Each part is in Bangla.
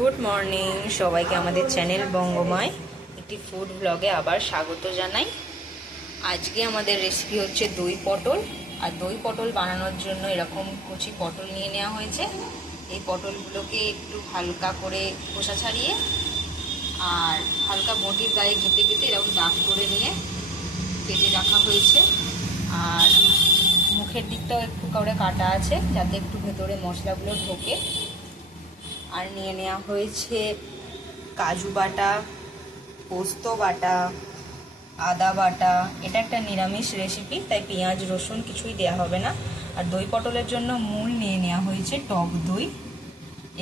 গুড মর্নিং সবাইকে আমাদের চ্যানেল বঙ্গময়, একটি ফুড ব্লগে আবার স্বাগত জানাই। আজকে আমাদের রেসিপি হচ্ছে দই পটল, আর দই পটল বানানোর জন্য এরকম কচি পটল নিয়ে নেওয়া হয়েছে। এই পটলগুলোকে একটু হালকা করে খোসা ছাড়িয়ে, আর হালকা বটির গায়ে গেঁথে গেঁথে এরকম দাগ করে নিয়ে কেটে রাখা হয়েছে। আর মুখের দিকটাও একটু করে কাটা আছে, যাতে একটু ভেতরে মশলাগুলো ঢোকে। আর নিয়ে নেওয়া হয়েছে কাজু বাটা, পোস্ত বাটা, আদা বাটা। এটা একটা নিরামিষ রেসিপি তাই পেঁয়াজ, রসুন কিছুই দেওয়া হবে না। আর দই পটলের জন্য মূল নিয়ে নেওয়া হয়েছে টক দই।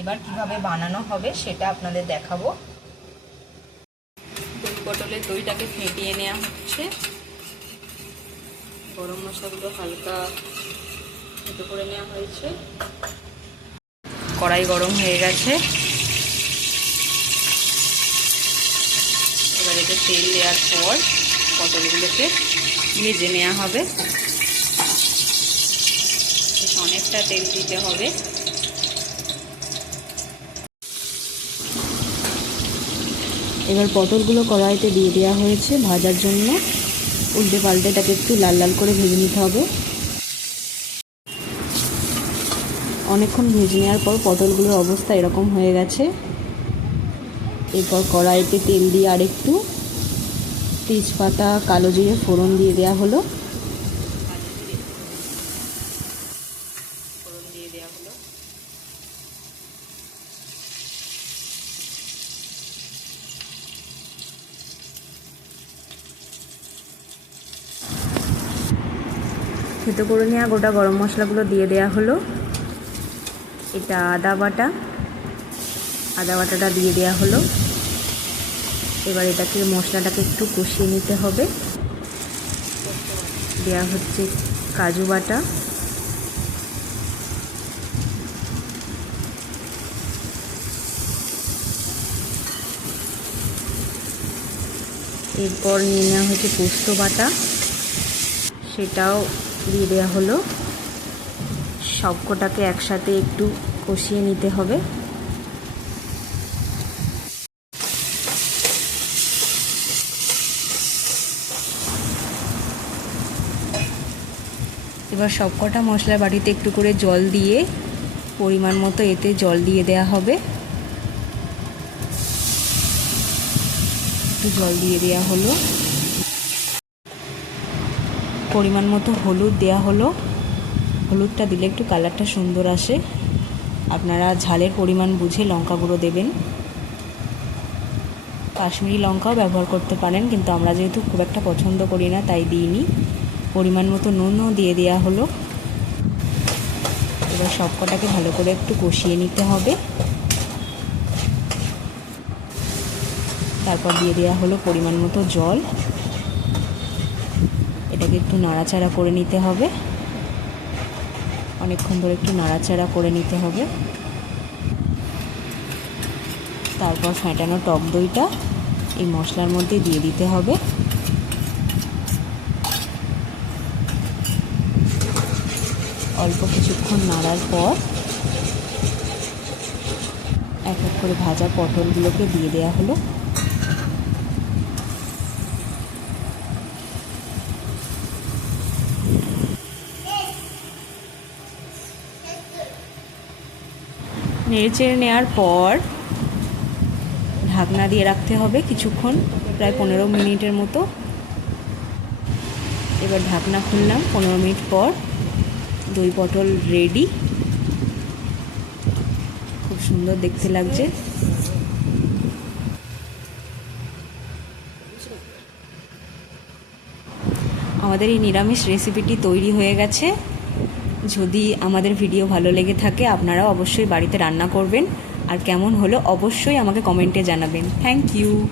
এবার কীভাবে বানানো হবে সেটা আপনাদের দেখাবো। দই পটলের দইটাকে ফেটিয়ে নেওয়া হচ্ছে। গরম মশলাগুলো হালকা করে নেওয়া হয়েছে। কড়াই গরম হয়ে গেছে। এবার এতে তেল দেওয়ার পর পটলগুলোকে ভেজে নেওয়া হবে। অনেকটা তেল দিতে হবে। এবার পটলগুলো কড়াইতে দিয়ে দেওয়া হয়েছে। ভাজার জন্য উল্টে পাল্টে এটাকে একটু লাল লাল করে ভেজে নিতে হবে। অনেকক্ষণ ভেজে নেওয়ার পর পটলগুলোর অবস্থা এরকম হয়ে গেছে। এরপর কড়াইতে তেল দিয়ে আরেকটু তেজপাতা, কালো জিরে, ফোড়ন দিয়ে দেওয়া হলো। ফোড়ন দিয়ে করে নেওয়া গোটা গরম মশলাগুলো দিয়ে দেওয়া হলো। এটা আদা বাটা। আদা বাটাটা দিয়ে দেওয়া হলো। এবার এটাকে, মশলাটাকে একটু কষিয়ে নিতে হবে। দেওয়া হচ্ছে কাজু বাটা। এরপর নিয়ে নেওয়া হয়েছে পোস্ত বাটা। সেটাও দিয়ে দেওয়া হলো। সবকটাকে একসাথে একটু কষিয়ে নিতে হবে। এবার সবকটা মশলার বাটিতে একটু করে জল দিয়ে, পরিমাণ মতো এতে জল দিয়ে দেওয়া হবে। একটু জল দিয়ে দেওয়া হলো। পরিমাণ মতো হলুদ দেওয়া হলো। হলুদটা দিলে একটু কালারটা সুন্দর আসে। আপনারা ঝালের পরিমাণ বুঝে লঙ্কা গুঁড়ো দেবেন। কাশ্মীরি লঙ্কাও ব্যবহার করতে পারেন, কিন্তু আমরা যেহেতু খুব একটা পছন্দ করি না, তাই দিইনি। পরিমাণ মতো নুনও দিয়ে দেওয়া হলো। এবার সবকটাকে ভালো করে একটু কষিয়ে নিতে হবে। তারপর দিয়ে দেওয়া হলো পরিমাণ মতো জল। এটাকে একটু নাড়াচাড়া করে নিতে হবে। অনেকক্ষণ ধরে একটু নাড়াচাড়া করে নিতে হবে। তারপর ফেটানো টক দইটা এই মশলার মধ্যে দিয়ে দিতে হবে। অল্প কিছুক্ষণ নাড়ার পর এক এক করে ভাজা পটলগুলোকে দিয়ে দেওয়া হলো। নেড়েচেড়ে নেওয়ার পর ঢাকনা দিয়ে রাখতে হবে কিছুক্ষণ, প্রায় পনেরো মিনিটের মতো। এবার ঢাকনা খুললাম, পনেরো মিনিট পর দই পটল রেডি খুব সুন্দর দেখতে লাগছে। আমাদের এই নিরামিষ রেসিপিটি তৈরি হয়ে গেছে। যদি আমাদের ভিডিও ভালো লেগে থাকে, আপনারাও অবশ্যই বাড়িতে রান্না করবেন। আর কেমন হলো অবশ্যই আমাকে কমেন্টে জানাবেন। Thank you